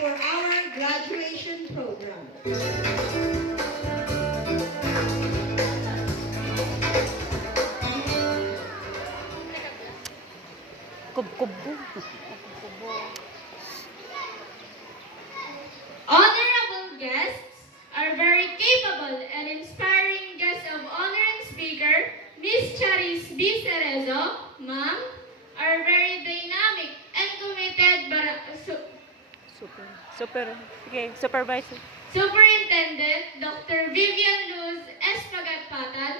for our graduation program. Kubo. Honorable guests, our very capable and inspiring guest of honor and speaker, Miss Charis B. Cerezo, Ma'am, our very dynamic and committed Sige, supervisor. Superintendent Dr. Vivian Luz Espagat-Patan,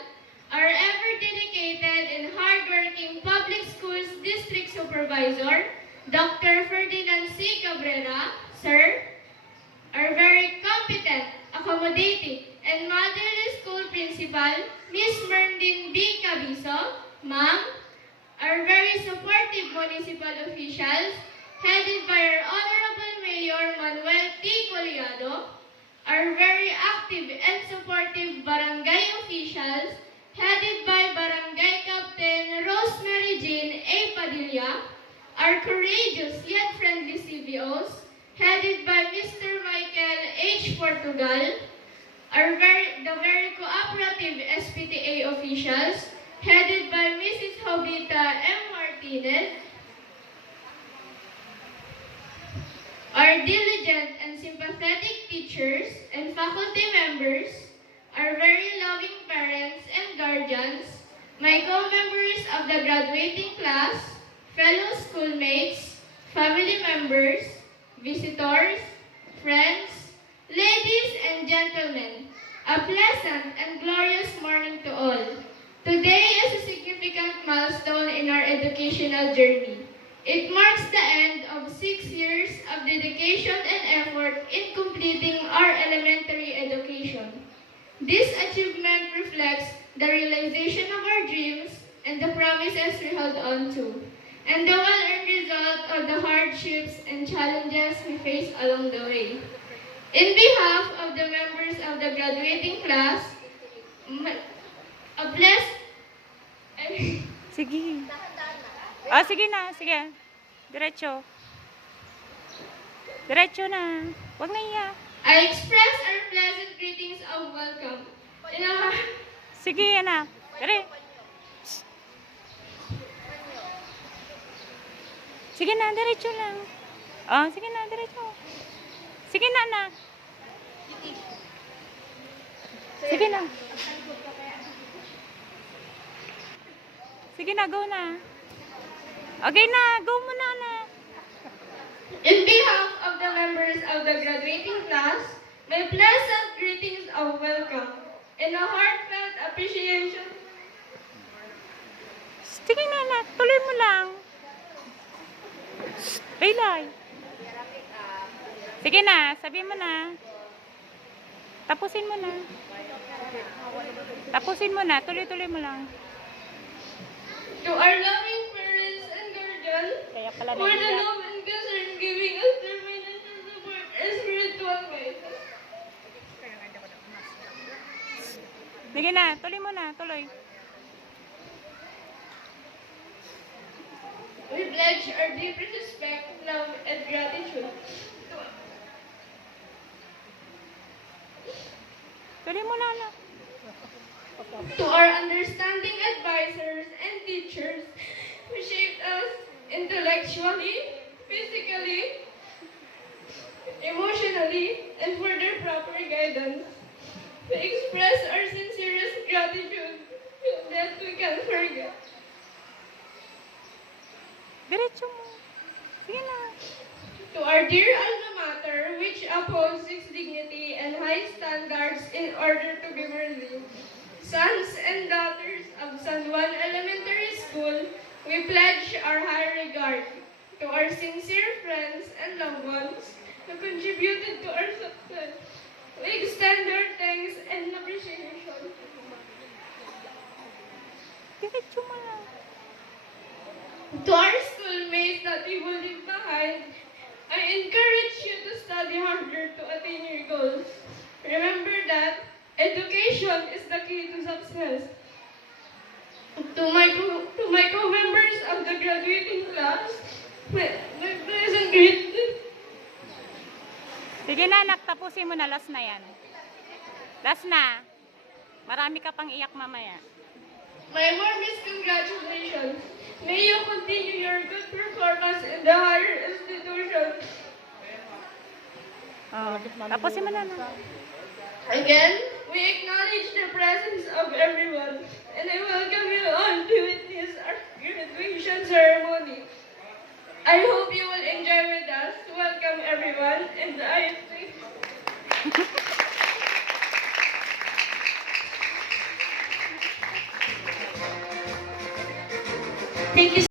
our ever dedicated and hardworking public schools district supervisor, Dr. Ferdinand C. Cabrera, Sir, our very competent, accommodating, and motherly school principal, Miss Merndin B. Cabiso, Ma'am, our very supportive municipal officials, headed by our Honorable Mayor Manuel T. Coliado, our very active and supportive barangay officials, headed by Barangay Captain Rosemary Jean A. Padilla, our courageous yet friendly CBOs, headed by Mr. Michael H. Portugal, the very cooperative SPTA officials, headed by Mrs. Jovita M. Martinez, our diligent and sympathetic teachers and faculty members, our very loving parents and guardians, my co-members of the graduating class, fellow schoolmates, family members, visitors, friends, ladies and gentlemen, a pleasant and glorious morning to all. Today is a significant milestone in our educational journey. It marks the end of 6 years of dedication and effort in completing our elementary education. This achievement reflects the realization of our dreams and the promises we held on to, and the well-earned result of the hardships and challenges we faced along the way. In behalf of the members of the graduating class, a blessed... Sige. Sige na. Sige. Diretso. Diretso na. Huwag na iya. I express our pleasant greetings of welcome. Sige, anak. Dire. Sige na, diretso lang. Sige na, diretso. Sige na, anak. Sige na. Sige na, go na. Okay na, go muna na. In behalf of the members of the graduating class, my pleasant greetings of welcome and a heartfelt appreciation. Sige na, anak. Tuloy mo lang. Baylay. Sige na, sabi mo na. Tapusin mo na. Tapusin mo na. Tuloy-tuloy mo lang. To our loving parents and guardians, Kaya pala for the naiiyak. love and concern giving us their financial support and spiritual guidance. Sige na, tuloy mo na. Tuloy. We pledge our deepest respect, love, and gratitude Tuloy mo na, anak. to our understanding advisors and teachers who shaped us intellectually, physically, emotionally, and for their proper guidance. We express our sincerest gratitude that we can forget. Diretso mo. Sige na. To our dear alma mater, which upholds its dignity and high standards in order to be worthy, sons and daughters of San Juan Elementary School, we pledge our high regard. To our sincere friends and loved ones who contributed to our success, we extend our thanks and appreciation. Diretso mo lang. To our schoolmates that we will leave behind, I encourage you to study harder to attain your goals. Remember that education is the key to success. To my co-members of the graduating class, my pleasant greetings. Sige na, anak, tapusin mo na. Last na yan. Last na. Marami ka pang iyak mamaya. My warmest congratulations. May you continue your good performance in the higher institutions. Oh, tapusin mo na, anak. Again, we acknowledge the presence of everyone, and I welcome you all to witness our graduation ceremony. I hope you will enjoy with us. Welcome everyone, and I thank you.